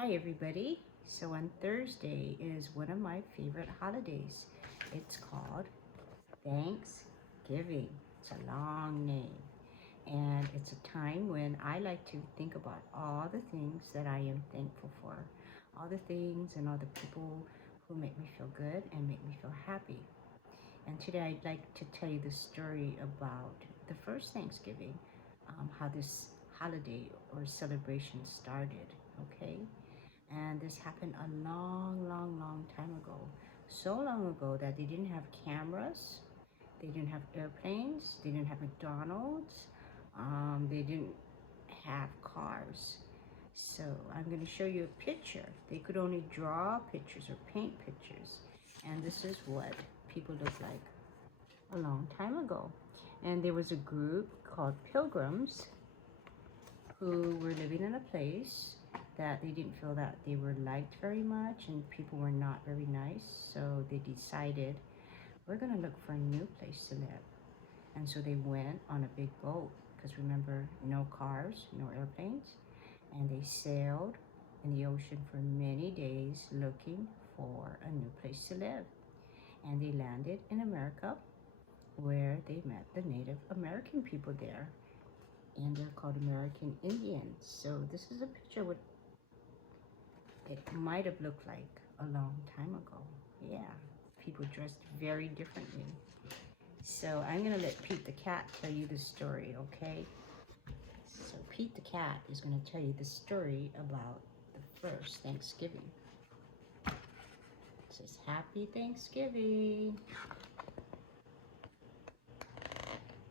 Hi everybody. So on Thursday is one of my favorite holidays. It's called Thanksgiving. It's a long name. And it's a time when I like to think about all the things that I am thankful for. All the things and all the people who make me feel good and make me feel happy. And today I'd like to tell you the story about the first Thanksgiving, how this holiday or celebration started, okay? And this happened a long time ago. So long ago that they didn't have cameras, they didn't have airplanes, they didn't have McDonald's, they didn't have cars. So I'm going to show you a picture. They could only draw pictures or paint pictures. And this is what people looked like a long time ago. And there was a group called Pilgrims who were living in a place that they didn't feel that they were liked very much and people were not very nice. So they decided, we're going to look for a new place to live. And so they went on a big boat because remember, no cars, no airplanes. And they sailed in the ocean for many days looking for a new place to live. And they landed in America where they met the Native American people there. And they're called American Indians. So this is a picture of what it might have looked like a long time ago. Yeah, people dressed very differently. So I'm gonna let Pete the cat tell you the story, okay? So Pete the cat is gonna tell you the story about the first Thanksgiving. It says, Happy Thanksgiving.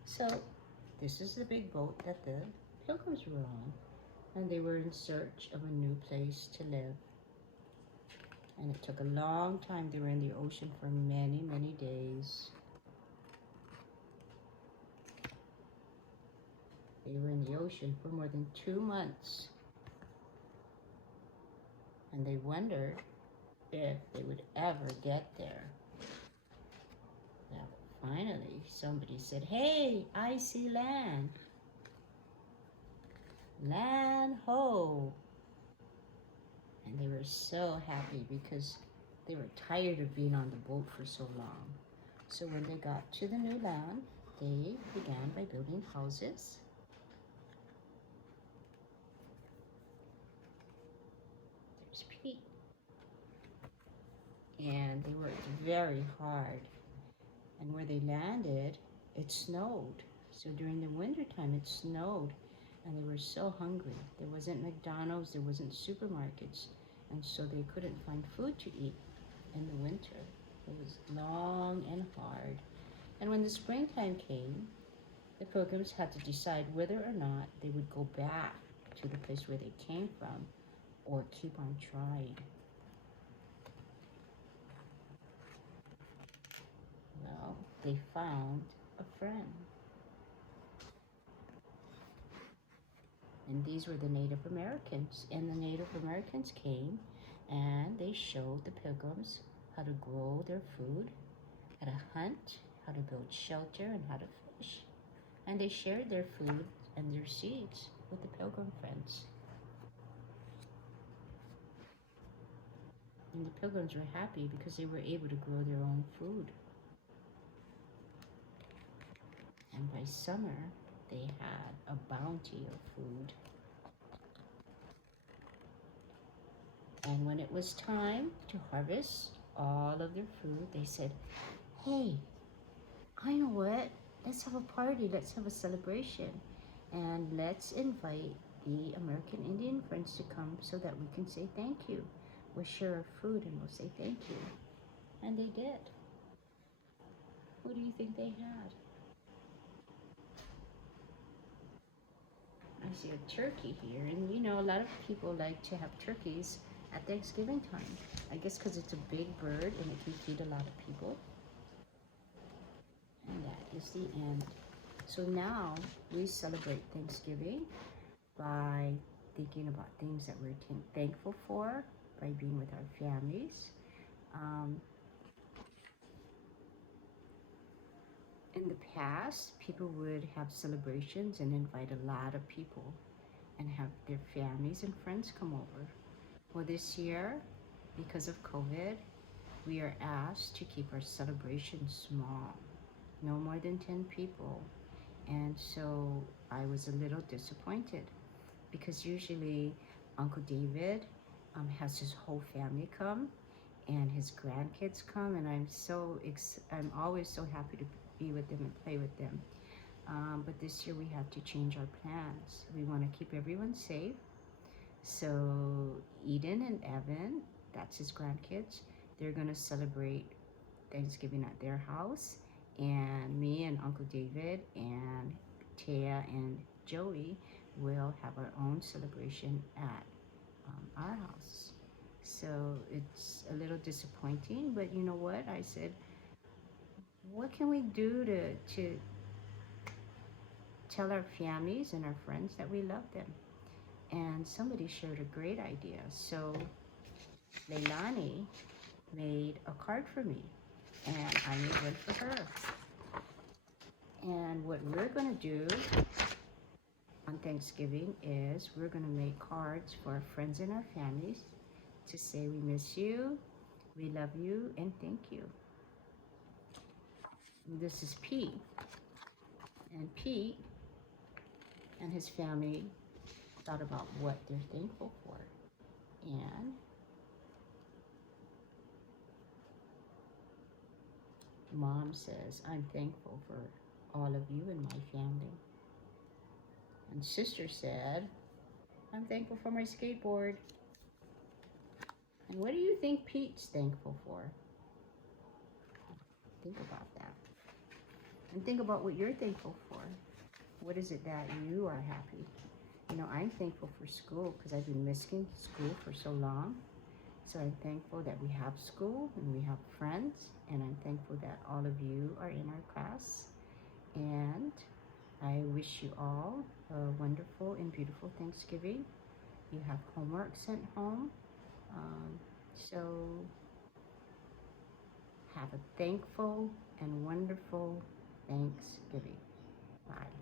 So this is the big boat that the Pilgrims were on, and they were in search of a new place to live. And it took a long time. They were in the ocean for many days. They were in the ocean for more than 2 months. And they wondered if they would ever get there. Now, finally, somebody said, hey, I see land. Land ho. And they were so happy because they were tired of being on the boat for so long. So when they got to the new land, they began by building houses. There's Pete. And they worked very hard. And where they landed, it snowed. So during the winter time, it snowed. And they were so hungry. There wasn't McDonald's, there wasn't supermarkets. And so they couldn't find food to eat in the winter. It was long and hard. And when the springtime came, the Pilgrims had to decide whether or not they would go back to the place where they came from or keep on trying. Well, they found a friend. And these were the Native Americans. And the Native Americans came and they showed the Pilgrims how to grow their food, how to hunt, how to build shelter, and how to fish. And they shared their food and their seeds with the Pilgrim friends. And the Pilgrims were happy because they were able to grow their own food. And by summer, they had a bounty of food. And when it was time to harvest all of their food, they said, hey, I know what, let's have a party, let's have a celebration. And let's invite the American Indian friends to come so that we can say thank you. We'll share our food and we'll say thank you. And they did. What do you think they had? I see a turkey here, and you know, a lot of people like to have turkeys at Thanksgiving time. I guess because it's a big bird and it can feed a lot of people. And that is the end. So now we celebrate Thanksgiving by thinking about things that we're thankful for, by being with our families. In the past, people would have celebrations and invite a lot of people and have their families and friends come over. Well, this year, because of COVID, we are asked to keep our celebration small, no more than 10 people. And so I was a little disappointed because usually Uncle David has his whole family come and his grandkids come, and I'm always so happy to be with them and play with them. But this year we had to change our plans. We want to keep everyone safe. So Eden and Evan, that's his grandkids, they're gonna celebrate Thanksgiving at their house, and me and Uncle David and Taya and Joey will have our own celebration at our house. So it's a little disappointing, but you know what? I said, what can we do to tell our families and our friends that we love them? And somebody shared a great idea. So Leilani made a card for me, and I made one for her. And what we're going to do on Thanksgiving is we're going to make cards for our friends and our families to say we miss you, we love you, and thank you. And this is Pete. And Pete and his family thought about what they're thankful for. And Mom says, I'm thankful for all of you and my family. And Sister said, I'm thankful for my skateboard. And what do you think Pete's thankful for? Think about that. And think about what you're thankful for. What is it that you are happy? You know, I'm thankful for school because I've been missing school for so long. So I'm thankful that we have school and we have friends. And I'm thankful that all of you are in our class. And I wish you all a wonderful and beautiful Thanksgiving. You have homework sent home. So have a thankful and wonderful Thanksgiving. Bye.